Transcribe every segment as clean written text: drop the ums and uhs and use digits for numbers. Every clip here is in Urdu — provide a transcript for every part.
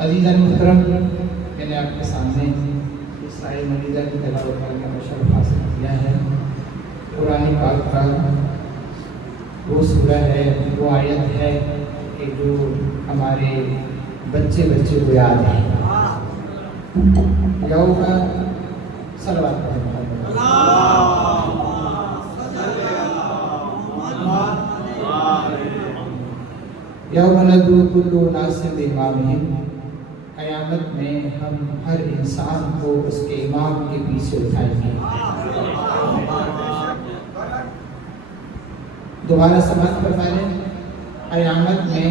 عزیزان محترم، میں نے آپ کے سامنے اس آیت مجیدہ کی تلاوت کرنے کا شرف حاصل کیا ہے۔ قرآن پاک کا وہ سورہ ہے، وہ آیت ہے کہ جو ہمارے بچے کو یاد ہے۔ یوم صلوات یوم ندعو کل اناس بامامہم، قیامت میں ہم ہر انسان کو اس کے امام کے پیچھے اٹھائیں گے۔ دوبارہ سماعت فرما لیں، قیامت میں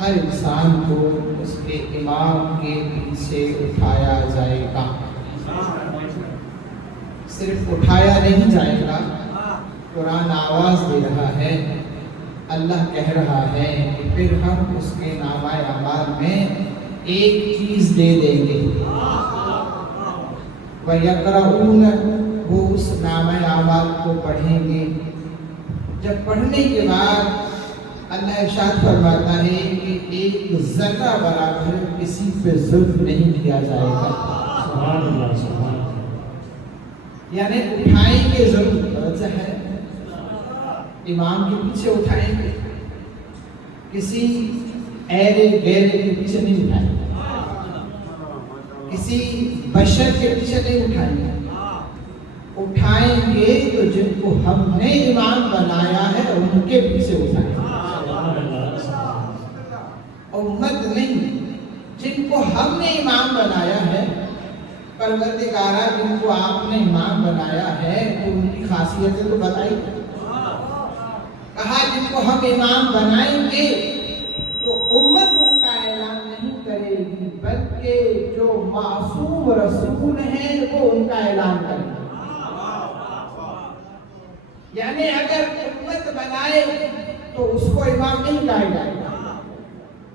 ہر انسان کو اس کے امام کے پیچھے اٹھایا جائے گا۔ صرف اٹھایا نہیں جائے گا، قرآن آواز دے رہا ہے، اللہ کہہ رہا ہے کہ پھر ہم اس کے نامہ اعمال میں ایک چیز دے دیں گے۔ وَيَقْرَؤُونَ، وہ اس نامہ اعمال کو پڑھیں گے۔ جب پڑھنے کے بعد اللہ ارشاد فرماتا ہے کہ ایک ذرہ برابر کسی پہ ظلم نہیں کیا جائے گا۔ سبحان اللہ، سبحان اللہ۔ یعنی اٹھائیں گے ضرور، توجہ ہے، امام کے پیچھے اٹھائیں گے، کسی ایرے گیرے کے پیچھے نہیں اٹھائیں گے، کسی بشر کے پیچھے نہیں اٹھائیں گے۔ اٹھائیں گے تو جن کو ہم نے امام بنایا ہے ان کے پیچھے اٹھائیں گے۔ امت نہیں، جن کو ہم نے امام بنایا ہے، پروردگارہ جن کو آپ نے امام بنایا ہے تو ان کی خاصیتیں تو بتائی۔ کہا جن کو ہم امام بنائیں گے تو امت ان کا اعلان نہیں کرے گی، بلکہ جو معصوم رسول ہیں وہ ان کا اعلان کریں گے۔ یعنی اگر امت بنائے تو اس کو امام نہیں کہا جائے گا،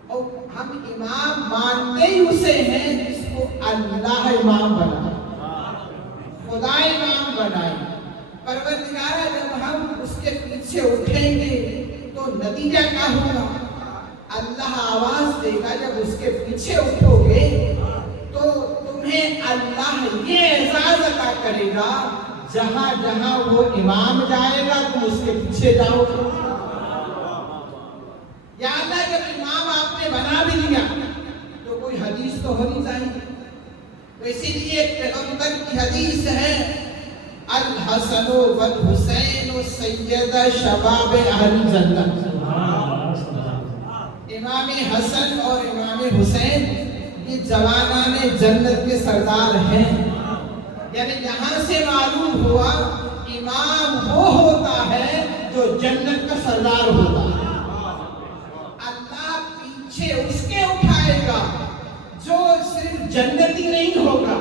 اور ہم امام مانتے ہی اسے ہیں جس کو اللہ امام بنائے، خدا امام بنائے۔ پروردگارہ جب ہم اس کے پیچھے اٹھیں گے تو نتیجہ کیا ہوگا؟ اللہ آواز دے گا، جب اس کے پیچھے اٹھو گے تو تمہیں اللہ یہ اعزاز عطا کرے گا، جہاں جہاں وہ امام جائے گا تم اس کے پیچھے جاؤ گے۔ یا اللہ جب امام آپ نے بنا بھی دیا تو کوئی حدیث تو ہونی چاہیے، تو اسی لیے پیغمبر کی حدیث ہے، الحسن والحسین سید شباب اہل جنت۔ امام حسن اور امام حسین یہ جوانان جنت کے سردار ہیں۔ یعنی یہاں سے معلوم ہوا امام وہ ہوتا ہے جو جنت کا سردار ہوتا ہے۔ اللہ پیچھے اس کے اٹھائے گا جو صرف جنتی نہیں ہوگا،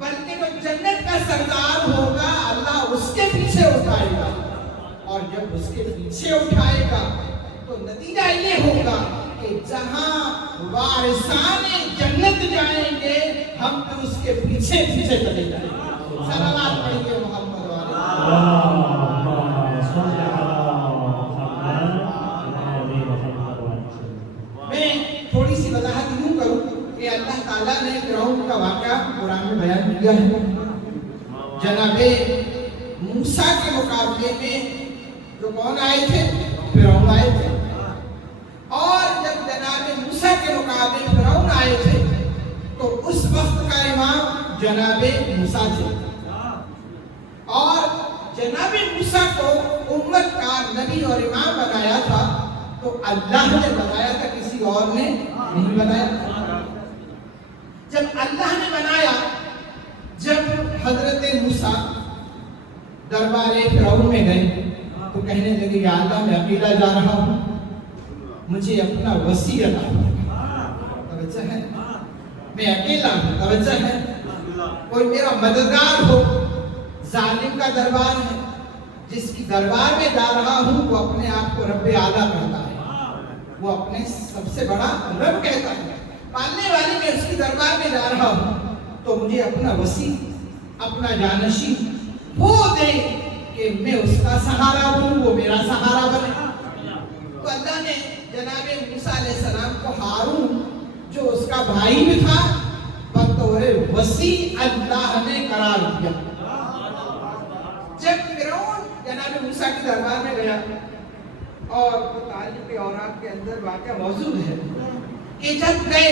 بلکہ جو جنت کا سردار ہوگا اللہ اس کے پیچھے اٹھائے گا، اور جب اس کے پیچھے اٹھائے گا تو نتیجہ یہ ہوگا کہ جہاں وارثان جنت جائیں گے ہم تو اس کے پیچھے پیچھے چلے جائیں گے۔ صلوات پڑھیں گے محمد میں تھوڑی سی وضاحت یوں کروں کہ اللہ تعالیٰ نے فرعون کا واقعہ قرآن میں بیان کیا ہے۔ جناب موسیٰ کے مقابلے میں جو کون آئے تھے؟ فرعون آئے تھے، اور جب جناب موسیٰ کے مقابلے فرعون آئے تھے تو اس وقت کا امام جناب موسیٰ تھے، اور جناب موسیٰ کو امت کا نبی اور امام بنایا تھا تو اللہ نے بنایا تھا، کسی اور نے نہیں بنایا تھا۔ جب اللہ نے بنایا، جب حضرت موسیٰ دربار فرعون میں گئے تو کہنے لگے یا اللہ میں اکیلا جا رہا ہوں، مجھے اپنا وسیع عطا فرما۔ توجہ ہے، میں اکیلا ہوں، توجہ ہے، کوئی میرا مددگار ہو۔ ظالم کا دربار ہے، جس کی دربار میں جا رہا ہوں وہ اپنے آپ کو رب اعلیٰ کہتا ہے، وہ اپنے سب سے بڑا رب کہتا ہے، پالنے والی میں اس کی دربار میں جا رہا ہوں تو مجھے اپنا وسیع، اپنا جانشین وہ دے کہ میں اس کا سہارا بنوں، وہ میرا سہارا بنے۔ تو اللہ نے جناب موسیٰ علیہ السلام کو ہارون جو اس کا کا بھائی بھی تھا، بطور وسیع اللہ نے قرار دیا۔ جب فرعون جناب موسیٰ کے دربار میں گیا، اور تاریخ اوراق کے اندر واقعہ موجود ہے کہ جب گئے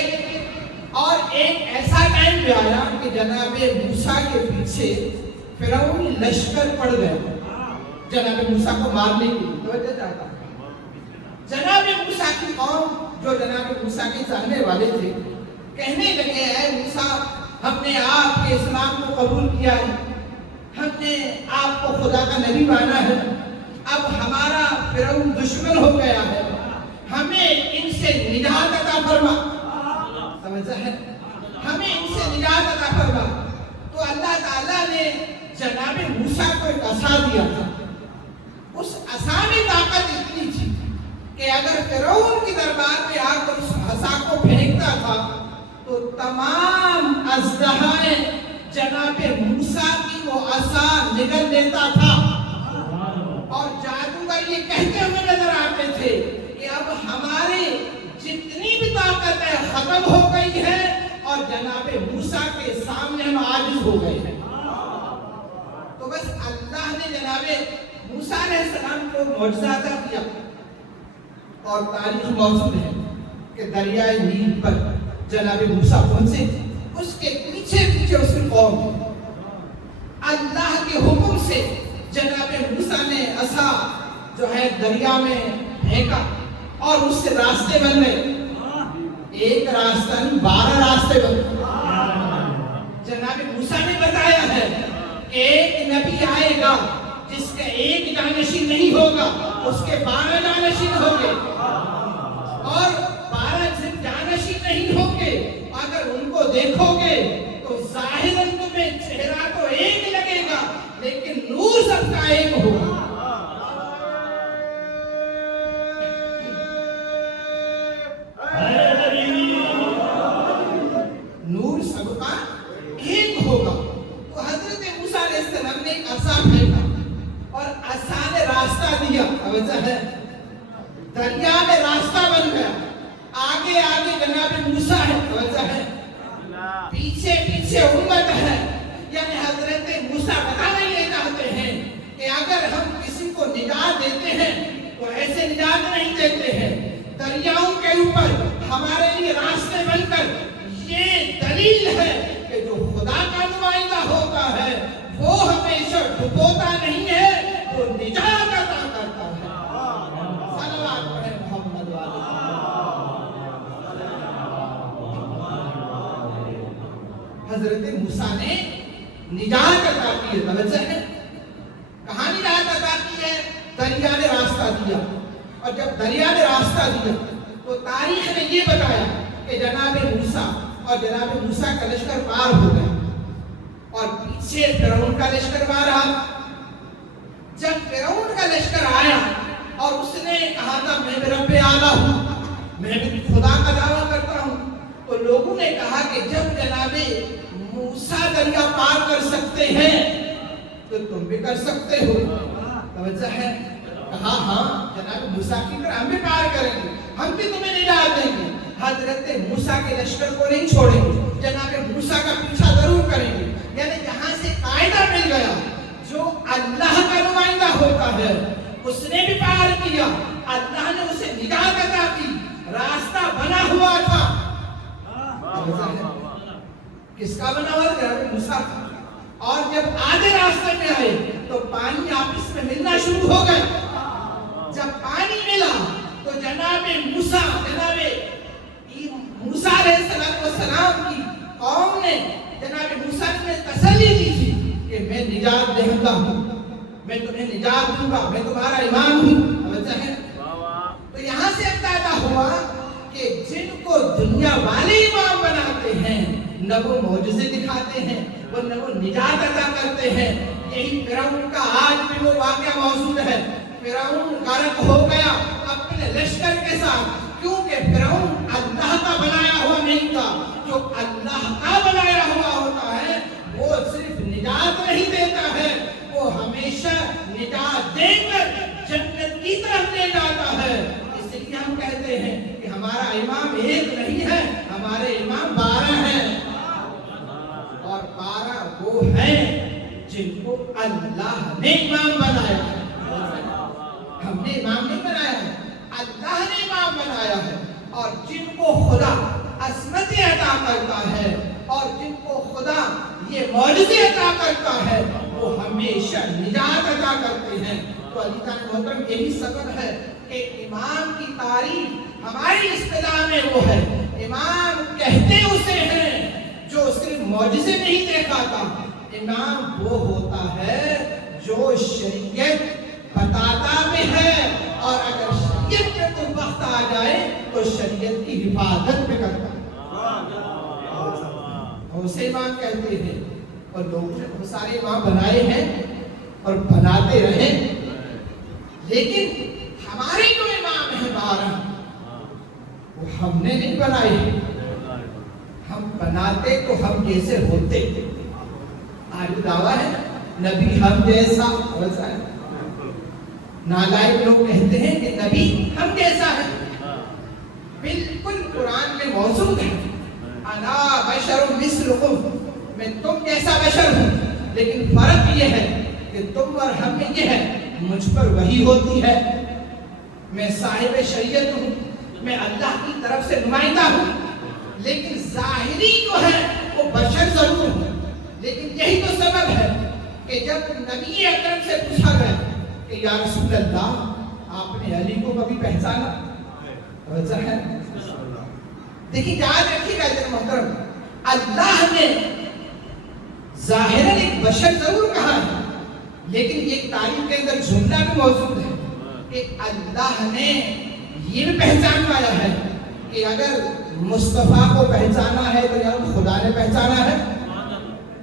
اور ایک ایسا ٹائم بھی آیا کہ جناب موسیٰ کے پیچھے فرعون لشکر پڑ گئے جناب موسیٰ کو مارنے کے لیے۔ توجہ چاہتا ہے جناب موسیٰ کی قوم جو جناب موسیٰ کے چاہنے والے تھے، کہنے لگے اے موسیٰ، ہم نے آپ کے اسلام کو قبول کیا ہے، ہم نے آپ کو خدا کا نبی مانا ہے، اب ہمارا فرعون دشمن ہو گیا ہے، ہمیں ان سے نجات عطا فرما۔ سمجھا ہے؟ ہمیں ان سے نجات عطا فرما۔ تو اللہ تعالیٰ نے جناب موسیٰ کو ایک عصا دیا تھا۔ اس عصا میں طاقت اتنی تھی کہ اگر فرعون کی دربار میں آ کر اس عصا کو پھینکتا تھا تو تمام اژدہائے جناب موسیٰ کی وہ عصا نگل لیتا تھا۔ اور جادوگر یہ کہتے ہوئے نظر آتے تھے کہ اب ہماری جتنی بھی طاقت ہے ختم ہو گئی ہے اور جناب موسیٰ کے سامنے ہم عاجز ہو گئے ہیں۔ تو بس اللہ نے جناب موسیٰ علیہ السلام کو معجزہ عطا کیا، اور تاریخ موجود ہے کہ دریائے نیل پر جناب موسیٰ پہنچے، اس کے پیچھے پیچھے اس کی قوم ہے۔ اللہ کے حکم سے جناب موسیٰ نے عصا جو ہے دریا میں پھینکا اور اس سے راستے بن گئے۔ ایک راستہ نہیں، 12 راستے بن گئے۔ جناب موسیٰ نے بتایا ہے کہ ایک نبی آئے گا جس کا ایک جانشین نہیں ہوگا، اس کے 12 جانشین ہوں گے، اور 12 جانشین نہیں ہوں گے۔ اگر ان کو دیکھو گے تو ظاہراً تمہیں چہرہ تو ایک لگے گا لیکن نور سب کا ایک ہوگا۔ نور سب کا ایک ہوگا۔ تو حضرت موسیٰ علیہ السلام نے ایک عصا پھینکا اور عصا نے راستہ دیا۔ توجہ ہے، دریا میں راستہ بن گیا۔ آگے آگے جناب موسیٰ ہے، توجہ ہے، پیچھے پیچھے امت ہے۔ یعنی حضرت موسیٰ بتانا یہ چاہتے ہیں کہ اگر ہم کسی کو نجات دیتے ہیں تو ایسے نجات نہیں دیتے ہیں، دریاؤں کے اوپر ہمارے لیے راستے بن کر یہ دلیل ہے کہ جو خدا کا نمائندہ ہوتا ہے وہ ہمیشہ ڈبوتا نہیں ہے، وہ نجات عطا کرتا ہے۔ صلوات پڑھیں محمد والے۔ حضرت موسیٰ نے نجات عطا کی ہے۔ توجہ ہے، کہاں نجات عطا کی ہے؟ دریا نے راستہ دیا، اور جب دریا نے راستہ دیا تو تاریخ نے یہ بتایا کہ جناب موسیٰ اور جناب موسیٰ کا لشکر پار ہو گیا، اور پیچھے فرعون کا لشکر پار رہا۔ جب فرعون کا لشکر آیا اور اس نے کہا تھا میں بھی رب اعلیٰ ہوں، میں بھی خدا کا دعویٰ کرتا ہوں، تو لوگوں نے کہا کہ جب جناب موسیٰ دریا پار کر سکتے ہیں تو تم بھی کر سکتے ہو۔ توجہ ہے، کہا ہاں جناب موسیٰ کی طرح ہم بھی پار کریں گے، ہم بھی تمہیں نجات دیں گے۔ حضرت موسیٰ کے لشکر کو نہیں چھوڑیں گے، جناب موسیٰ کا پیچھا ضرور کریں گے۔ یعنی جہاں سے قاعدہ مل گیا، جو اللہ کا نمائندہ ہوتا ہے اس نے بھی پار کیا، اللہ نے اسے نجات عطا کی، راستہ بنا ہوا تھا۔ کس کا بنا ہوا تھا؟ موسیٰ کا۔ اور جب آدھے راستے میں آئے تو پانی آپس میں ملنا شروع ہو گیا۔ جب پانی ملا تو جناب موسیٰ علیہ السلام کی قوم نے جناب موسیٰ نے تسلی دی تھی کہ میں نجات دہندہ ہوں، میں تمہیں نجات دوں گا، میں تمہارا امام ہوں۔ توجہ ہے، تو یہاں سے اندازہ ہوا کہ جن کو دنیا والے امام بناتے ہیں نہ وہ معجزے دکھاتے ہیں، نہ وہ نجات عطا کرتے ہیں۔ یہی فرعون کا آج بھی وہ واقعہ موجود ہے۔ فرعون غرق ہو گیا اپنے لشکر کے ساتھ، کیونکہ فرعون اللہ کا بنایا ہوا نہیں تھا۔ جو اللہ کا بنایا ہوا ہوتا ہے وہ صرف نجات نہیں دیتا ہے، وہ ہمیشہ نجات دے کر جنت کی طرف لے جاتا ہے۔ اس لیے ہم کہتے ہیں کہ ہمارا امام ایک نہیں ہے، ہمارے امام کو اللہ نے امام بنایا ہے. ہم نے امام نہیں بنایا ہے, اللہ نے امام بنایا ہے. اور جن کو خدا عصمتیں عطا کرتا ہے اور جن کو خدا یہ معجزے عطا کرتا ہے وہ ہمیشہ نجات عطا کرتے ہیں. تو علی جان محترم یہی سبب ہے کہ امام کی تعریف ہماری اصطلاح میں وہ ہے. امام کہتے اسے ہیں جو صرف معجزے نہیں دکھاتا. امام وہ ہوتا ہے جو شریعت بتاتا بھی ہے اور اگر شریعت پہ کوئی وقت آ جائے تو شریعت کی حفاظت بھی کرتا ہے. اسے امام کہتے ہیں. اور لوگوں نے بہت سارے امام بنائے ہیں اور بناتے رہے, لیکن ہمارے جو امام ہیں 12 وہ ہم نے نہیں بنائے. ہم بناتے تو ہم جیسے ہوتے. آج دعویٰ ہے نبی ہم جیسا ویسا ہے. نالائق لوگ کہتے ہیں کہ نبی ہم جیسا ہے. بالکل قرآن میں موجود ہے انا بشر مثلکم, میں تم جیسا بشر ہوں, لیکن فرق یہ ہے کہ تم اور ہم میں یہ ہے مجھ پر وحی ہوتی ہے, میں صاحب شریعت ہوں, میں اللہ کی طرف سے نمائندہ ہوں, لیکن ظاہری جو ہے وہ بشر ضرور ہوں. لیکن یہی تو سبب ہے کہ جب نبی اکرم سے پوچھا گیا کہ یا رسول اللہ آپ نے علی کو کبھی پہچانا, وجہ ہے دیکھیں یاد رکھیے گا محترم, اللہ نے ظاہراً ایک بشر ضرور کہا ہے, لیکن ایک تعریف کے اندر جملہ بھی موجود ہے کہ اللہ نے یہ بھی پہچان پایا ہے کہ اگر مصطفیٰ کو پہچانا ہے تو یا خدا نے پہچانا ہے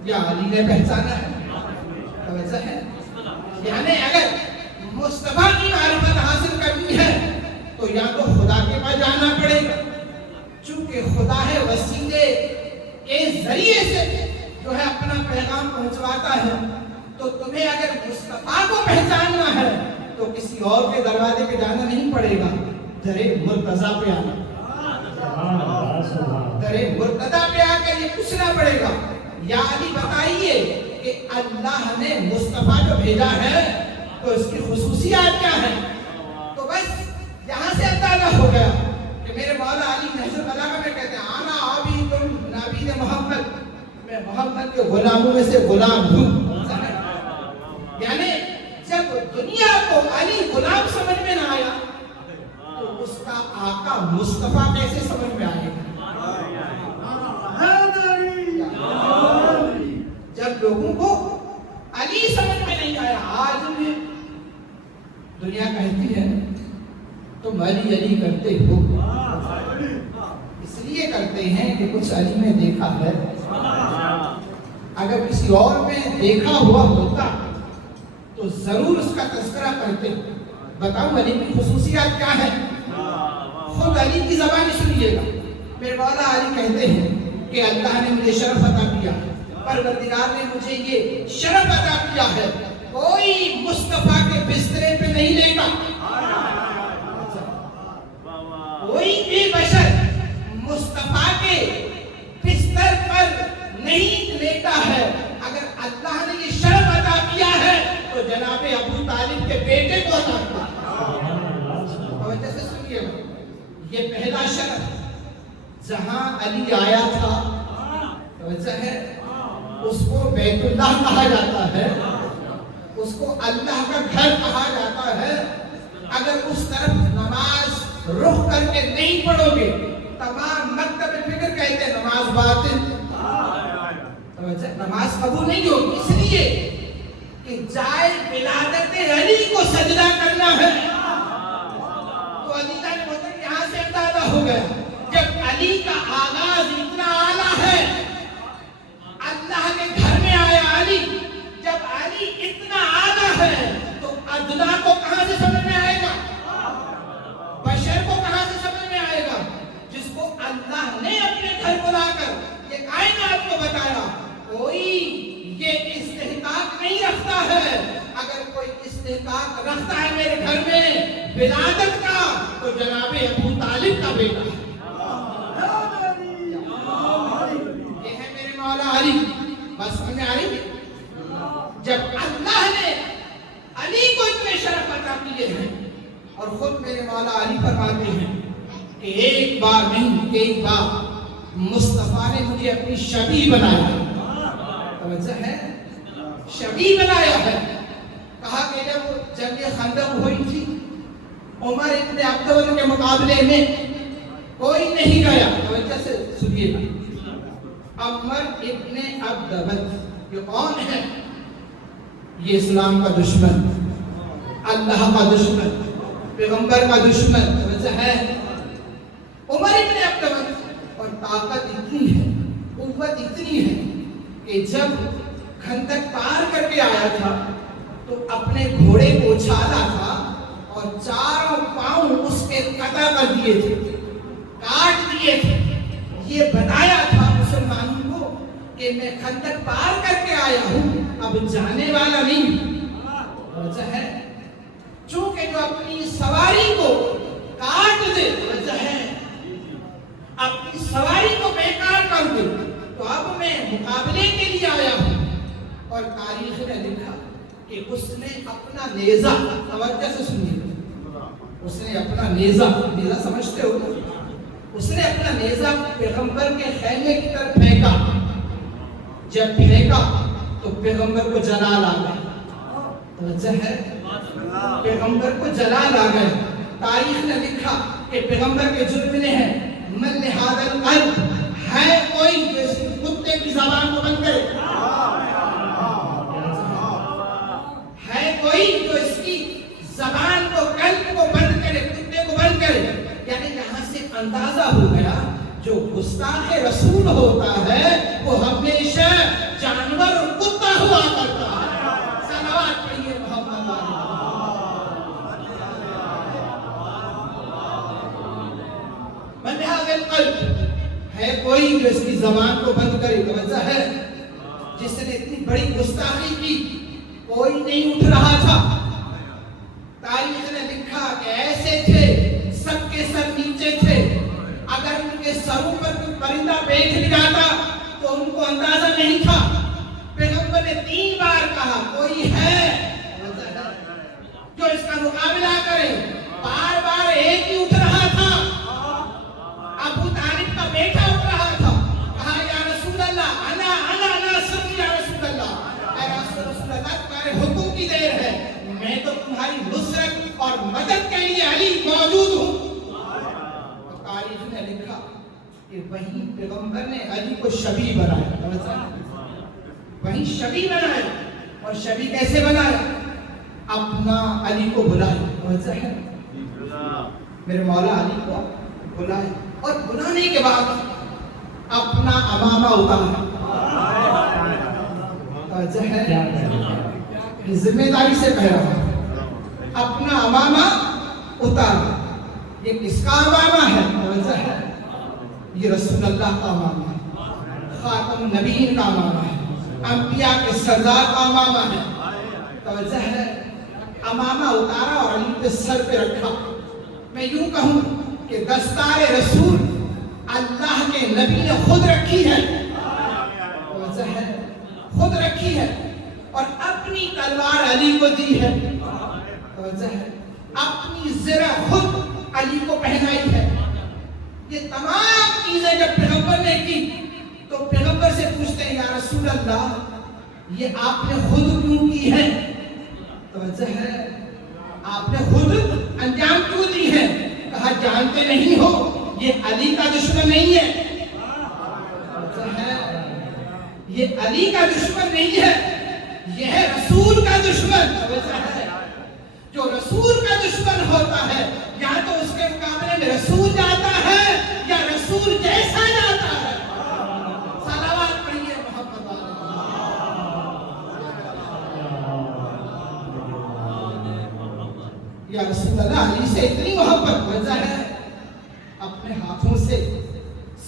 یا علی نے پہچانا ہے. توجہ ہے, یعنی اگر مصطفیٰ کی معرفت حاصل کرنی ہے تو یا تو خدا کے پاس جانا پڑے گا, چونکہ خدا ہے وسیلے کے ذریعے سے جو ہے اپنا پیغام پہنچواتا ہے. تو تمہیں اگر مصطفیٰ کو پہچاننا ہے تو کسی اور کے دروازے پہ جانا نہیں پڑے گا, در مرتضیٰ پہ آنا. در مرتضیٰ پہ آ کر یہ پوچھنا پڑے گا یا علی بتائیے کہ اللہ نے مصطفیٰ جو بھیجا ہے تو اس کی خصوصیات کیا ہیں. تو بس یہاں سے اندازہ ہو گیا کہ میرے مولا علی نہج البلاغہ میں کہتے ہیں آنا عبید النبی محمد, میں محمد کے غلاموں میں سے غلام ہوں. یعنی جب دنیا کو علی غلام سمجھ میں نہ آیا تو اس کا آقا مصطفیٰ کیسے سمجھ میں آئے گا. جب لوگوں کو علی سمجھ میں نہیں آیا, آج میں دنیا کہتی ہے تم علی علی کرتے ہو, اس لیے کرتے ہیں کہ کچھ علی میں دیکھا ہے. اگر کسی اور میں دیکھا ہوا ہوتا تو ضرور اس کا تذکرہ کرتے. بتاؤں علی کی خصوصیات کیا ہے, خود علی کی زبانی سنیے گا. میرے مولا علی کہتے ہیں کہ اللہ نے مجھے شرف عطا کیا, پروردگار نے مجھے یہ شرف عطا کیا ہے کوئی مصطفیٰ کے بسترے پہ نہیں لیٹا, کوئی بھی بشر مصطفیٰ کے بستر پر نہیں لیٹا ہے. اگر اللہ نے یہ شرف عطا کیا ہے تو جناب ابو طالب کے بیٹے کو عطا کیا. توجہ سے سنیے, یہ پہلا شرف جہاں علی آیا تھا, توجہ ہے, اس کو بیت اللہ کہا جاتا ہے, اس کو اللہ کا گھر کہا جاتا ہے. اگر اس طرف نماز رخ کر کے نہیں پڑھو گے تمام مکتب فکر کہتے ہیں نماز باطل, نماز قبول نہیں ہوگی. اس لیے کہ جائے ولادت علی کو سجدہ کرنا ہے. تو علی کا مطلب یہاں سے اندازہ ہو گیا جب علی کا آغاز اتنا اعلیٰ ہے, اللہ کے گھر میں آیا علی, جب علی اتنا اعلیٰ ہے تو ادنا کو کہاں سے سمجھ میں آئے گا, بشر کو کہاں سے سمجھ میں آئے گا, جس کو اللہ نے اپنے گھر بلا کر یہ کائنات کو بتایا. کوئی یہ استحقاق نہیں رکھتا ہے. اگر کوئی استحقاق رکھتا ہے میرے گھر میں ولادت کا تو جناب ابو طالب کا بیٹا ہے. یہ ہے میرے مولا علی. بس سمجھ میں آ رہی ہے, جب ایک بار مصطفیٰ نے مجھے اپنی شبی بنایا. توجہ ہے, شبی بنایا ہے. کہا کہ جب جنگ خندق ہوئی تھی, عمر ابن عبداللہ کے مقابلے میں کوئی نہیں گیا. توجہ سے سنیے گا, عمر ابن عبداللہ یہ کون ہے؟ یہ اسلام کا دشمن, اللہ کا دشمن, پیغمبر کا دشمن. توجہ ہے, عمر ابن عبداللہ. اور طاقت اتنی ہے, قوت اتنی ہے کہ جب خندق پار کر کے آیا تھا تو اپنے گھوڑے کو اچھالا تھا اور چاروں پاؤں اس کے قطع کر دیے تھے, کاٹ دیے تھے. یہ بتایا تھا مسلمانوں کو کہ میں خندق پار کر کے آیا ہوں, اب جانے والا نہیں. وجہ ہے چونکہ جو اپنی سواری کو کاٹ دے, وجہ ہے اپنی سواری کو بیکار کر دے, تو اب میں مقابلے کے لیے آیا ہوں. اور تاریخ نے لکھا کہ اس نے اپنا نیزہ, توجہ سے سنیے, اس نے اپنا نیزہ سمجھتے ہو نا, اس نے اپنا نیزہ پیغمبر کے خیمے کی طرف پھینکا. جب پھینکا تو پیغمبر کو جلال آ گیا. توجہ ہے, پیغمبر کو جلال آ گئے. تاریخ نے لکھا کہ پیغمبر کے جرم نے ہے من لہذا القلب, ہے کوئی جو اس کتے کی زبان کو بند کرے, ہے کوئی جو اس کی زبان کو, قلب کو بند کرے, کتے کو بند کرے. یعنی یہاں سے اندازہ ہو گیا جو گستاخ رسول ہوتا ہے وہ ہمیشہ جانور اور کتا ہوا کرتا ہے. صلوات پڑھیے محمد من لہذا القلب, ہے کوئی جو اس کی زبان کو بند کرے. توجہ ہے, جس نے اتنی بڑی گستاخی کی کوئی نہیں اٹھ رہا تھا. تاریخ نے لکھا کہ ایسے تھے, سب کے سر نیچے تھے. اگر ان کے سروں پر کوئی پرندہ بیٹھ بھی جاتا تو ان کو اندازہ نہیں تھا. پیغمبر نے 3 بار کہا کوئی ہے جو اس کا مقابلہ کرے. بار بار ایک ہی اٹھ رہا تھا, ابو طالب کا بیٹا اٹھ رہا تھا. کہا یا رسول اللہ, انا ناصر یا رسول اللہ, اے رسول اللہ تمہارے حکم کی دیر ہے, میں تو تمہاری نصرت اور مدد کے لیے علی موجود ہوں. تاریخ نے لکھا کہ وہیں پیغمبر نے علی کو شبی بنایا. وہیں شبی بنایا. اور شبی کیسے بنایا؟ اپنا علی کو بلایا. میرے مولا علی کو بلایا اور بلانے کے بعد اپنا امامہ اتارا. ذمہ داری سے کہہ رہا ہوں, اپنا امامہ اتارا. یہ کس کا امامہ ہے؟ یہ رسول اللہ کا امامہ ہے, خاتم النبیین کا امامہ ہے, انبیاء کے سردار کا امامہ ہے. توجہ ہے, امامہ اتارا اور علی کے سر پہ رکھا. میں یوں کہوں کہ دستار رسول اللہ کے نبی نے خود رکھی ہے. توجہ ہے, خود رکھی ہے اور اپنی تلوار علی کو دی ہے. توجہ ہے, اپنی زرہ خود علی کو پہنائی ہے. یہ تمام چیزیں جب پیغمبر نے کی تو پیغمبر سے پوچھتے ہیں یا رسول اللہ یہ آپ نے خود کیوں کی ہے؟ توجہ ہے, آپ نے خود انجام کیوں دی ہے؟ کہا جانتے نہیں ہو یہ علی کا دشمن نہیں ہے. توجہ ہے, یہ علی کا دشمن نہیں ہے, یہ ہے رسول کا دشمن. توجہ ہے, جو رسول کا دشمن ہوتا ہے یا تو اس کے مقابلے میں رسول جاتا ہے یا رسول جیسا جاتا ہے. صلوات پڑھیے محمد یا رسول اللہ. علی سے اتنی محبت. وجہ ہے اپنے ہاتھوں سے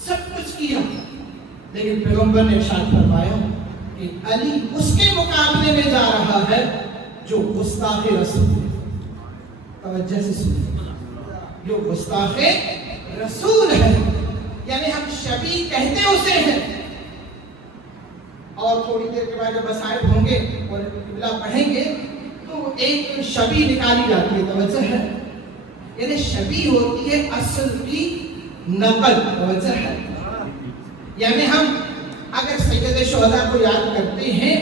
سب کچھ کیا, لیکن پیغمبر نے ارشاد فرمایا کہ علی اس کے مقابلے میں جا رہا ہے جو گستاخ رسول ہے. توجہ سے سنیں, جو گستاخ رسول ہے, یعنی ہم شبی کہتے اسے ہیں. اور تھوڑی دیر کے بعد جب مسائل ہوں گے اور قبلہ پڑھیں گے تو ایک شبی نکالی جاتی ہے. توجہ ہے, یعنی شبی ہوتی ہے اصل کی نقل توجہ ہے. یعنی ہم اگر سید شہداء کو یاد کرتے ہیں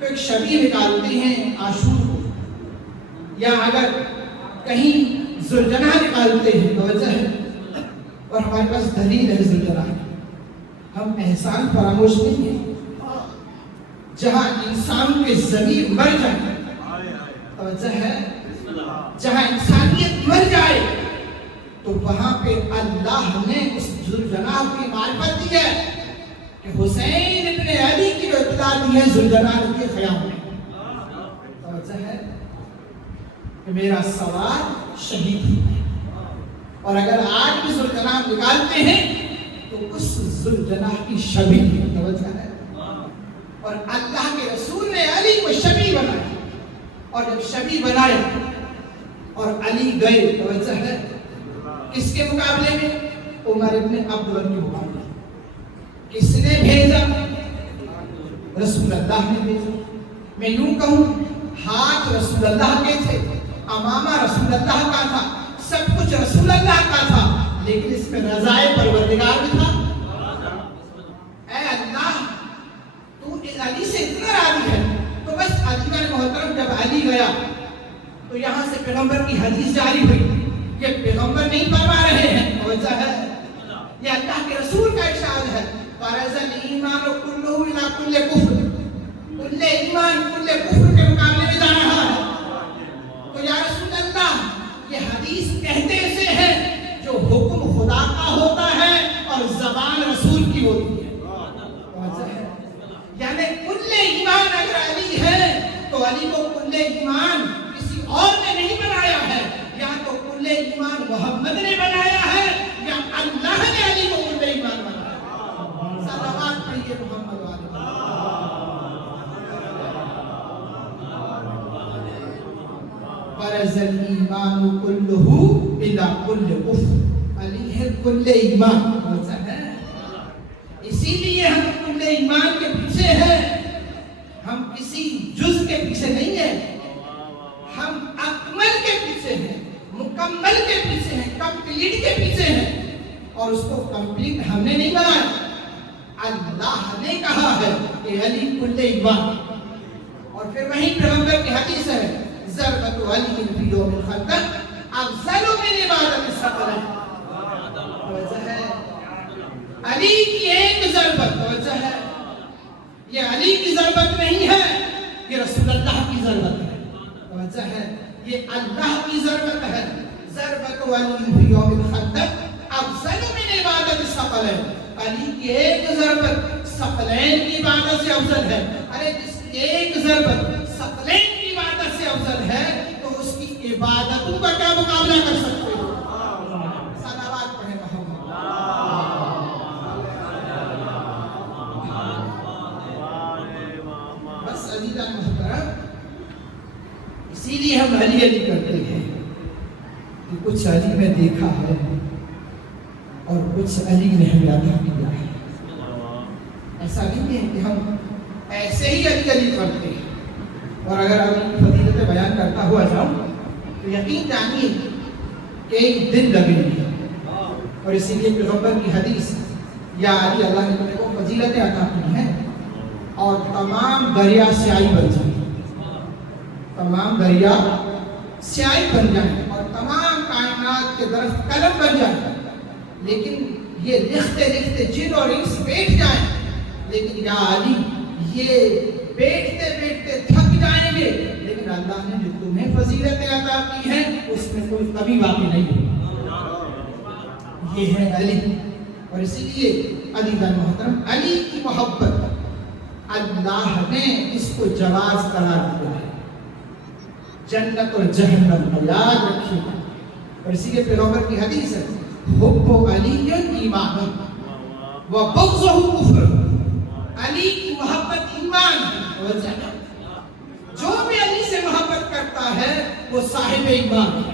تو ایک شبیہ نکالتے ہیں عاشور کو, یا اگر کہیں ذوالجناح نکالتے ہیں توجہ ہے, اور ہمارے پاس دلیل ہے ذوالجناح کی. ہم احسان فراموش نہیں ہیں. جہاں انسان کے ضمیر مر جائے توجہ ہے, جہاں انسانیت مر جائے تو وہاں پہ اللہ نے اس ذوالجناح کی معرفت دی ہے کہ حسین ابن علی کی جو اطلاع دی ہے ذوالجناح کے خیام میں توجہ ہے کہ میرا سوار شہید ہے. اور اگر آج بھی ذوالجناح نکالتے ہیں تو اس ذوالجناح کی شبیہ توجہ ہے. اور اللہ کے رسول نے علی کو شبیہ بنایا, اور جب شبیہ بنایا اور علی گئے توجہ ہے کس کے مقابلے میں, عمر ابن عبداللہ کے مقابلے. کس نے بھیجا؟ رسول اللہ نے بھیجا. میں یوں کہوں ہاتھ رسول اللہ کے تھے, امامہ رسول اللہ کا تھا, سب کچھ رسول اللہ کا تھا, لیکن اس میں رضائے پروردگار بھی تھا. اے اللہ تو علی سے اتنا راضی ہے تو بس علی کا محترم جب علی گیا تو یہاں سے پیغمبر کی حدیث جاری ہوئی. یہ پیغمبر نہیں فرما رہے ہیں توجہ ہے, یہ اللہ کے رسول کا ارشاد ہے. فرض الایمان کلہ الی کل کفر, کل ایمان کل کفر کے مقابلے میں جا رہا ہے. تو یا رسول اللہ یہ حدیث کہتے سے ہے جو حکم خدا کا ہوتا ہے اور زبان رسول کی ہوتی ہے توجہ ہے. یعنی کل ایمان اگر علی ہے تو علی کو کل ایمان کسی اور نے نہیں بنایا ہے, یا تو کل ایمان محمد نے بنایا ہے یا اللہ نے علی کو کل ایمان بنایا. صلوات پڑھیے محمد والے. فرض الایمان کلہ الی کل کفر, علی ہے کل ایمان توجہ ہے. اسی لیے ہم کل ایمان کے پیچھے ہیں, ہم کسی جز کے پیچھے نہیں ہیں, ہم اکمل کے پیچھے ہیں, مکمل کے پیچھے ہیں, کمپلیٹ کے پیچھے ہیں. اور اس کو کمپلیٹ ہم نے نہیں بنایا, اللہ نے کہا ہے کہ علی کل ایمان. اور پھر وہیں پیغمبر کی حدیث ہے ضربت علی فی یوم الخندق افضل من عبادت الثقلین. توجہ ہے علی کی ایک ضربت توجہ ہے, یہ علی کی ضربت نہیں ہے, یہ رسول اللہ کی ضربت ہے توجہ ہے, یہ اللہ کی ضربت ہے. ضربت علی فی یوم الخندق افضل من عبادت الثقلین, علی کی ایک ضربت ثقلین کی عبادت سے افضل ہے. ارے جس کی ایک ضربت ثقلین کی عبادت سے افضل ہے تو اس کی عبادتوں کا کیا مقابلہ کر سکتے ہو. صلوات پڑھیں محمد. بس علی کا محترم, اسی لیے ہم علی علی کرتے ہیں کہ کچھ علی میں دیکھا ہے اور کچھ علی نے ہمیں عطا کیا ہے. ایسا نہیں ہے کہ ہم ایسے ہی علی علی کرتے ہیں. اور اگر علی فضیلت بیان کرتا ہوا جاؤں تو یقین جانیے کہ ایک دن لگے گی. اور اسی لیے پیغمبر کی حدیث یا علی اللہ نے تمہیں کو فضیلتیں عطا کی ہیں اور تمام دریا سیاہی بن جائیں, تمام دریا سیاہی بن جائیں اور تمام کائنات کے درخت قلم بن جائیں, لیکن یہ لکھتے لکھتے جن اور انس بیٹھ جائیں, لیکن یا علی یہ بیٹھتے بیٹھتے تھک جائیں گے, لیکن اللہ نے جو تمہیں فضیلتیں عطا کی ہیں اس میں کوئی کمی باقی نہیں ہے. یہ ہے علی. اور اسی لیے علی کا محترم علی کی محبت اللہ نے اس کو جواز قرار دیا ہے, جنت اور جہنم کو یاد رکھیے. اور اسی لیے پیغمبر کی حدیث ہے حب علی ایمان و بغضہ کفر, علی کی محبت ایمان ہے. جو بھی علی سے محبت کرتا ہے وہ صاحب ایمان ہے,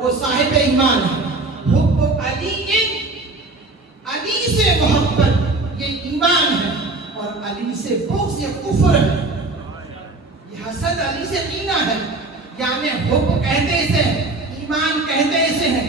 وہ صاحب ایمان ہے. حب علی, علی سے محبت یہ ایمان ہے, اور علی سے بغض یہ کفر ہے. یہ حسد علی سے کینہ ہے. یعنی حب کہتے سے ایمان کہتے سے ہے,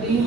3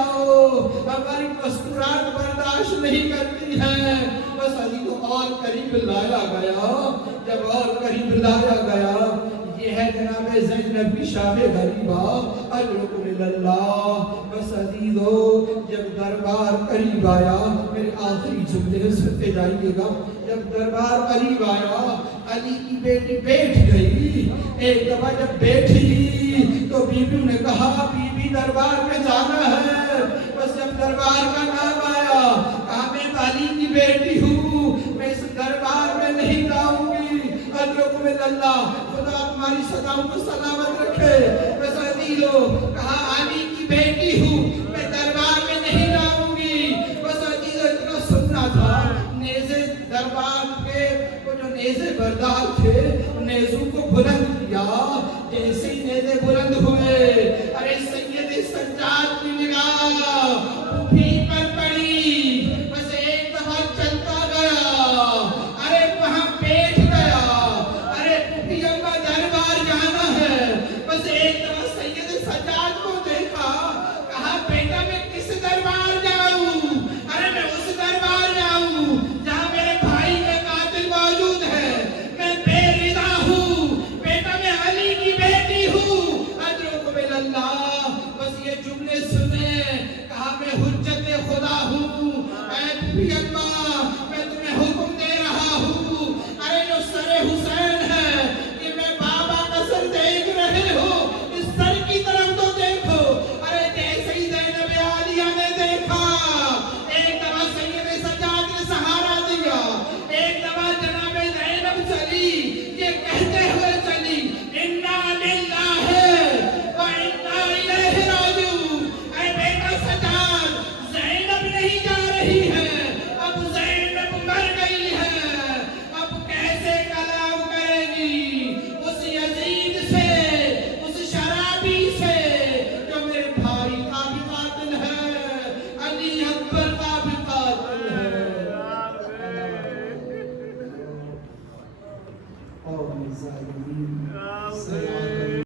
جاؤ، ہماری مسکراہٹ برداشت نہیں کرتی ہے۔ بس علی کو اور قریب لایا گیا، جب اور قریب لایا گیا، یہ ہے جناب زینب کی شاب غریبہ، اجرکم اللہ۔ بس عزیزو جب دربار قریب آیا، میرے آخری جملے سنتے جائیے گا، جب دربار قریب آیا، علی کی بیٹی بیٹھ گئی۔ ایک دفعہ جب بیٹھی تو بیوی نے کہا بی بی دربار میں جانا ہے۔ بس جب دربار کا نام آیا، کہا میں علی کی بیٹی ہوں، میں اس دربار میں نہیں جاؤں گی۔ اجرکم اللہ، خدا تمہاری صداؤں کو سلامت رکھے۔ بس عزیزو کہا علی کی بیٹی ہوں، میں دربار میں نہیں جاؤں گی۔ بس عزیزو اتنا سننا تھا، نیزے دربار کے وہ جو نیزے بردار تھے، نیزوں کو بلند کیا، جیسے ہی نیزے بلند ہوئے، ارے سید سجاد کی نگاہ پھوپھی پر پڑی، بس ایک دفعہ چلتا گیا، ارے وہاں بیٹھ گیا، ارے پھوپھی اماں دربار جانا ہے۔ بس ایک دفعہ سید سجاد کو دیکھا، کہا بیٹا میں کس دربار جاؤں؟ ارے میں اس دربار جاؤں جہاں میرے بھائی کا قاتل موجود ہے، میں بے رضا ہوں، بیٹا میں علی کی بیٹی ہوں۔ اجرکم اللہ، بس یہ جملے سنے، کہا میں حجت خدا ہوں، اے پھوپھی اماں